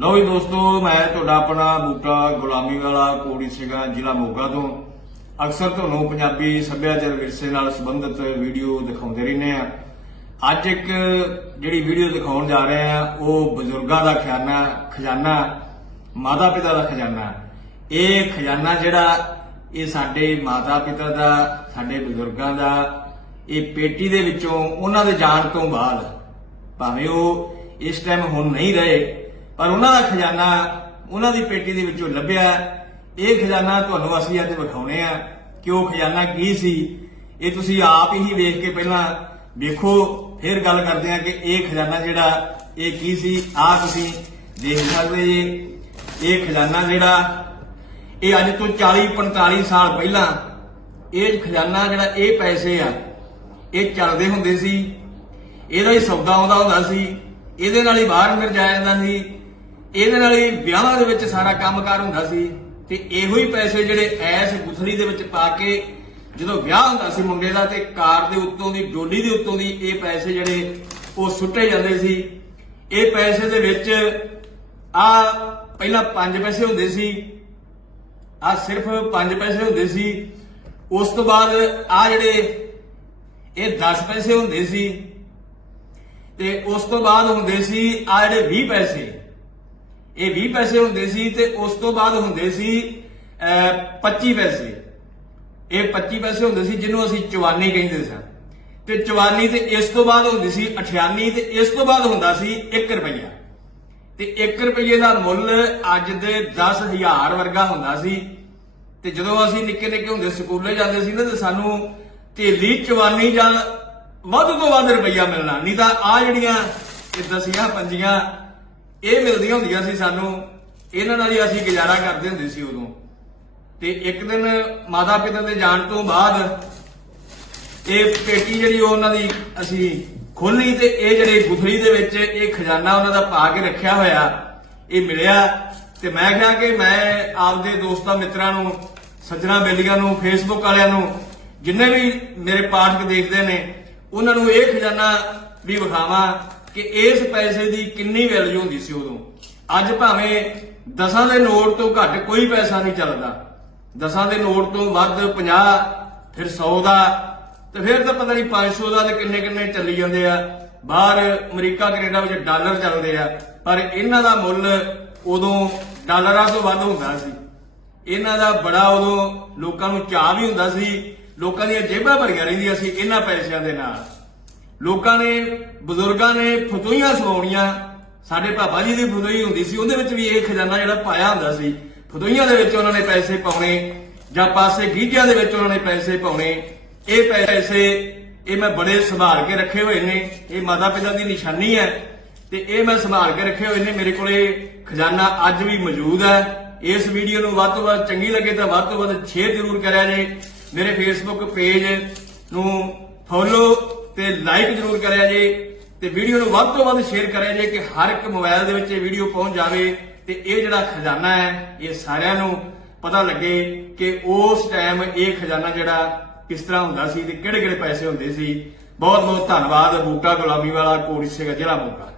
ਲਓ ਜੀ ਦੋਸਤੋ, ਮੈਂ ਤੁਹਾਡਾ ਆਪਣਾ ਬੂਟਾ ਗੁਲਾਮੀ ਵਾਲਾ ਕੋੜੀ ਸਿੰਘਾ ਜ਼ਿਲ੍ਹਾ ਮੋਗਾ ਤੋਂ। ਅਕਸਰ ਤੁਹਾਨੂੰ ਪੰਜਾਬੀ ਸੱਭਿਆਚਾਰ ਵਿਰਸੇ ਨਾਲ ਸੰਬੰਧਿਤ ਵੀਡੀਓ ਦਿਖਾਉਂਦੇ ਰਹਿੰਦੇ ਆ ਅੱਜ ਇੱਕ ਜਿਹੜੀ ਵੀਡੀਓ ਦਿਖਾਉਣ ਜਾ ਰਹੇ ਆ ਉਹ ਬਜ਼ੁਰਗਾਂ ਦਾ ਖਜ਼ਾਨਾ ਖਜ਼ਾਨਾ ਮਾਤਾ ਪਿਤਾ ਦਾ ਖਜ਼ਾਨਾ। ਇਹ ਖਜ਼ਾਨਾ ਜਿਹੜਾ, ਇਹ ਸਾਡੇ ਮਾਤਾ ਪਿਤਾ ਦਾ, ਸਾਡੇ ਬਜ਼ੁਰਗਾਂ ਦਾ, ਇਹ ਪੇਟੀ ਦੇ ਵਿੱਚੋਂ ਉਹਨਾਂ ਦੇ ਜਾਣ ਤੋਂ ਬਾਅਦ, ਭਾਵੇਂ ਉਹ ਇਸ ਟਾਈਮ ਹੁਣ ਨਹੀਂ ਰਹੇ ਪਰ ਉਹਨਾਂ ਦਾ ਖਜ਼ਾਨਾ ਉਹਨਾਂ ਦੀ ਪੇਟੀ ਦੇ ਵਿੱਚੋਂ ਲੱਭਿਆ। ਇਹ ਖਜ਼ਾਨਾ ਤੁਹਾਨੂੰ ਅਸੀਂ ਅੱਜ ਵਿਖਾਉਣੇ ਆ ਕਿ ਉਹ ਖਜ਼ਾਨਾ ਕੀ ਸੀ? ਇਹ ਤੁਸੀਂ ਆਪ ਹੀ ਵੇਖ ਕੇ ਪਹਿਲਾਂ ਵੇਖੋ, ਫਿਰ ਗੱਲ ਕਰਦੇ ਆ ਕਿ ਇਹ ਖਜ਼ਾਨਾ ਜਿਹੜਾ, ਇਹ ਕੀ ਸੀ? ਆ ਤੁਸੀਂ ਦੇਖ ਸਕਦੇ ਜੀ, ਇਹ ਖਜ਼ਾਨਾ ਜਿਹੜਾ, ਇਹ ਅੱਜ ਤੋਂ 40 45 ਸਾਲ ਪਹਿਲਾਂ ਇਹ ਖਜ਼ਾਨਾ ਜਿਹੜਾ, ਇਹ ਪੈਸੇ ਆ, ਇਹ ਚੱਲਦੇ ਹੁੰਦੇ ਸੀ। ਇਹਦਾ ਹੀ ਸੌਦਾ ਆਉਂਦਾ ਹੁੰਦਾ ਸੀ। ਇਹਦੇ ਨਾਲ ਹੀ ਬਾਹਰ ਅੰਦਰ ਜਾਇਆ ਜਾਂਦਾ ਸੀ। ਇਹਦੇ ਨਾਲ ਹੀ ਵਿਆਹਾਂ ਦੇ ਵਿੱਚ ਸਾਰਾ ਕੰਮਕਾਰ ਹੁੰਦਾ ਸੀ ਤੇ ਇਹੋ ਹੀ ਪੈਸੇ ਜਿਹੜੇ ਐਸ ਗੁਥਲੀ ਦੇ ਵਿੱਚ ਪਾ ਕੇ ਜਦੋਂ ਵਿਆਹ ਹੁੰਦਾ ਸੀ ਮੁੰਡੇ ਦਾ ਤੇ ਕਾਰ ਦੇ ਉੱਤੋਂ ਦੀ, ਡੋਲੀ ਦੇ ਉੱਤੋਂ ਦੀ ਇਹ ਪੈਸੇ ਜਿਹੜੇ ਉਹ ਸੁੱਟੇ ਜਾਂਦੇ ਸੀ। ਇਹ ਪੈਸੇ ਦੇ ਵਿੱਚ ਆ ਪਹਿਲਾਂ 5 ਪੈਸੇ ਹੁੰਦੇ ਸੀ, ਆ ਸਿਰਫ 5 ਪੈਸੇ ਹੁੰਦੇ ਸੀ। ਉਸ ਤੋਂ ਬਾਅਦ ਆ ਜਿਹੜੇ ਇਹ 10 ਪੈਸੇ ਹੁੰਦੇ ਸੀ ਤੇ ਉਸ ਤੋਂ ਬਾਅਦ ਹੁੰਦੇ ਸੀ ਆ ਜਿਹੜੇ 20 ਪੈਸੇ। ਇਹ 20 ਪੈਸੇ ਹੁੰਦੇ ਸੀ ਤੇ ਉਸ ਤੋਂ ਬਾਅਦ ਹੁੰਦੇ ਸੀ ਅਹ, 25 ਪੈਸੇ। ਇਹ 25 ਪੈਸੇ ਹੁੰਦੇ ਸੀ ਜਿਹਨੂੰ ਅਸੀਂ ਚਵਾਨੀ ਕਹਿੰਦੇ ਸਾਂ। ਤੇ ਚਵਾਨੀ ਤੇ ਇਸ ਤੋਂ ਬਾਅਦ ਹੁੰਦੀ ਸੀ 98 ਤੇ ਇਸ ਤੋਂ ਬਾਅਦ ਹੁੰਦਾ ਸੀ 1 ਰੁਪਈਆ। ਤੇ 1 ਰੁਪਈਏ ਦਾ ਮੁੱਲ ਅੱਜ ਦੇ 10000 ਵਰਗਾ ਹੁੰਦਾ ਸੀ। ਤੇ ਜਦੋਂ ਅਸੀਂ ਨਿੱਕੇ ਨਿੱਕੇ ਹੁੰਦੇ ਸਕੂਲੇ ਜਾਂਦੇ ਸੀ ਨਾ ਤੇ ਸਾਨੂੰ ਥੇਲੀ ਚਵਾਨੀ ਜਾਂ ਵੱਧ ਤੋਂ ਵੱਧ ਰੁਪਈਆ ਮਿਲਣਾ। ਨਹੀਂ ਤਾਂ ਆ ਜਿਹੜੀਆਂ ਇਹ ਦਸੀਆਂ ਪੰਜੀਆਂ ਇਹ ਮਿਲਦੀਆਂ ਹੁੰਦੀਆਂ ਸੀ ਸਾਨੂੰ, ਇਹਨਾਂ ਨਾਲ ਹੀ ਅਸੀਂ ਗੁਜ਼ਾਰਾ ਕਰਦੇ ਹੁੰਦੇ ਸੀ ਉਦੋਂ। ਤੇ ਇੱਕ ਦਿਨ ਮਾਤਾ ਪਿਤਾ ਦੇ ਜਾਣ ਤੋਂ ਬਾਅਦ ਇਹ ਪੇਟੀ ਜਿਹੜੀ ਉਹ ਉਹਨਾਂ ਦੀ ਅਸੀਂ ਖੋਲ੍ਹੀ ਤੇ ਇਹ ਜਿਹੜੇ ਗੁਥਲੀ ਦੇ ਵਿੱਚ ਇਹ ਖਜ਼ਾਨਾ ਉਹਨਾਂ ਦਾ ਪਾ ਕੇ ਰੱਖਿਆ ਹੋਇਆ, ਇਹ ਮਿਲਿਆ। ਤੇ ਮੈਂ ਕਿਹਾ ਕਿ ਮੈਂ ਆਪਦੇ ਦੋਸਤਾਂ ਮਿੱਤਰਾਂ ਨੂੰ, ਸੱਜਣਾ ਬੇਲੀਆਂ ਨੂੰ ਫੇਸਬੁੱਕ ਵਾਲਿਆਂ ਨੂੰ, ਜਿੰਨੇ ਵੀ ਮੇਰੇ ਪਾਠਕ ਦੇਖਦੇ ਨੇ, ਉਹਨਾਂ ਨੂੰ ਇਹ ਖਜ਼ਾਨਾ ਵੀ ਵਿਖਾਵਾਂ। ਕਿ ਇਸ ਪੈਸੇ ਦੀ ਕਿੰਨੀ ਵੈਲਿਊ ਹੁੰਦੀ ਸੀ ਉਦੋਂ? ਅੱਜ ਭਾਵੇਂ ਦਸਾਂ ਦੇ ਨੋਟ ਤੋਂ ਘੱਟ ਕੋਈ ਪੈਸਾ ਨਹੀਂ ਚੱਲਦਾ। ਦਸਾਂ ਦੇ ਨੋਟ ਤੋਂ ਵੱਧ 50 ਫਿਰ 100 ਦਾ, ਤੇ ਫਿਰ ਤਾਂ ਪਤਾ ਨਹੀਂ 500 ਦਾ ਤੇ ਕਿੰਨੇ ਕਿੰਨੇ ਚੱਲੀ ਜਾਂਦੇ ਆ। ਬਾਹਰ ਅਮਰੀਕਾ, ਕੈਨੇਡਾ ਵਿੱਚ ਡਾਲਰ ਚੱਲਦੇ ਆ। ਪਰ ਇਹਨਾਂ ਦਾ ਮੁੱਲ ਉਦੋਂ ਡਾਲਰਾਂ ਤੋਂ ਵੱਧ ਹੁੰਦਾ ਸੀ। ਇਹਨਾਂ ਦਾ ਬੜਾ ਉਦੋਂ ਲੋਕਾਂ ਨੂੰ ਚਾਹ ਵੀ ਹੁੰਦਾ ਸੀ। ਲੋਕਾਂ ਦੀਆਂ ਜੇਬਾਂ ਭਰੀਆਂ ਰਹਿੰਦੀਆਂ ਸੀ ਇਹਨਾਂ ਪੈਸਿਆਂ ਦੇ ਨਾਲ। ਲੋਕਾਂ ਨੇ, ਬਜ਼ੁਰਗਾਂ ਨੇ ਫਤੋਈਆਂ ਸਵਾਉਣੀਆਂ ਸਾਡੇ ਭਾਬਾ ਜੀ ਦੀ ਫਤੋਈ ਹੁੰਦੀ ਸੀ, ਉਹਦੇ ਵਿੱਚ ਵੀ ਇਹ ਖਜ਼ਾਨਾ ਜਿਹੜਾ ਪਾਇਆ ਹੁੰਦਾ ਸੀ। ਫਤੋਈਆਂ ਦੇ ਵਿੱਚ ਉਹਨਾਂ ਨੇ ਪੈਸੇ ਪਾਉਣੇ, ਜਾਂ ਪਾਸੇ ਗੀਜਿਆਂ ਦੇ ਵਿੱਚ ਉਹਨਾਂ ਨੇ ਪੈਸੇ ਪਾਉਣੇ। ਇਹ ਪੈਸੇ ਇਹ ਮੈਂ ਬੜੇ ਸੰਭਾਲ ਕੇ ਰੱਖੇ ਹੋਏ ਨੇ। ਇਹ ਮਾਤਾ ਪਿਤਾ ਦੀ ਨਿਸ਼ਾਨੀ ਹੈ ਤੇ ਇਹ ਮੈਂ ਸੰਭਾਲ ਕੇ ਰੱਖੇ ਹੋਏ ਨੇ। ਮੇਰੇ ਕੋਲੇ ਖਜ਼ਾਨਾ ਅੱਜ ਵੀ ਮੌਜੂਦ ਹੈ। ਇਸ ਵੀਡੀਓ ਨੂੰ ਵੱਧ ਤੋਂ ਵੱਧ ਚੰਗੀ ਲੱਗੇ ਤਾਂ ਵੱਧ ਤੋਂ ਵੱਧ ਸ਼ੇਅਰ ਜ਼ਰੂਰ ਕਰਿਆ ਜੇ। ਮੇਰੇ ਫੇਸਬੁੱਕ ਪੇਜ ਨੂੰ ਫੋਲੋ ਤੇ ਲਾਈਕ ਜ਼ਰੂਰ ਕਰਿਆ ਜੇ ਤੇ ਵੀਡੀਓ ਨੂੰ ਵੱਧ ਤੋਂ ਵੱਧ ਸ਼ੇਅਰ ਕਰਿਆ ਜੇ ਕਿ ਹਰ ਇੱਕ ਮੋਬਾਈਲ ਦੇ ਵਿੱਚ ਇਹ ਵੀਡੀਓ ਪਹੁੰਚ ਜਾਵੇ ਤੇ ਇਹ ਜਿਹੜਾ ਖਜ਼ਾਨਾ ਹੈ, ਇਹ ਸਾਰਿਆਂ ਨੂੰ ਪਤਾ ਲੱਗੇ ਕਿ ਉਸ ਟਾਈਮ ਇਹ ਖਜ਼ਾਨਾ ਜਿਹੜਾ ਕਿਸ ਤਰ੍ਹਾਂ ਹੁੰਦਾ ਸੀ ਤੇ ਕਿਹੜੇ ਕਿਹੜੇ ਪੈਸੇ ਹੁੰਦੇ ਸੀ। ਬਹੁਤ ਬਹੁਤ ਧੰਨਵਾਦ ਬੂਟਾ ਗੁਲਾਮੀ ਵਾਲਾ ਕੋੜੀ ਸਿੰਘ ਜ਼ਿਲ੍ਹਾ ਮੋਗਾ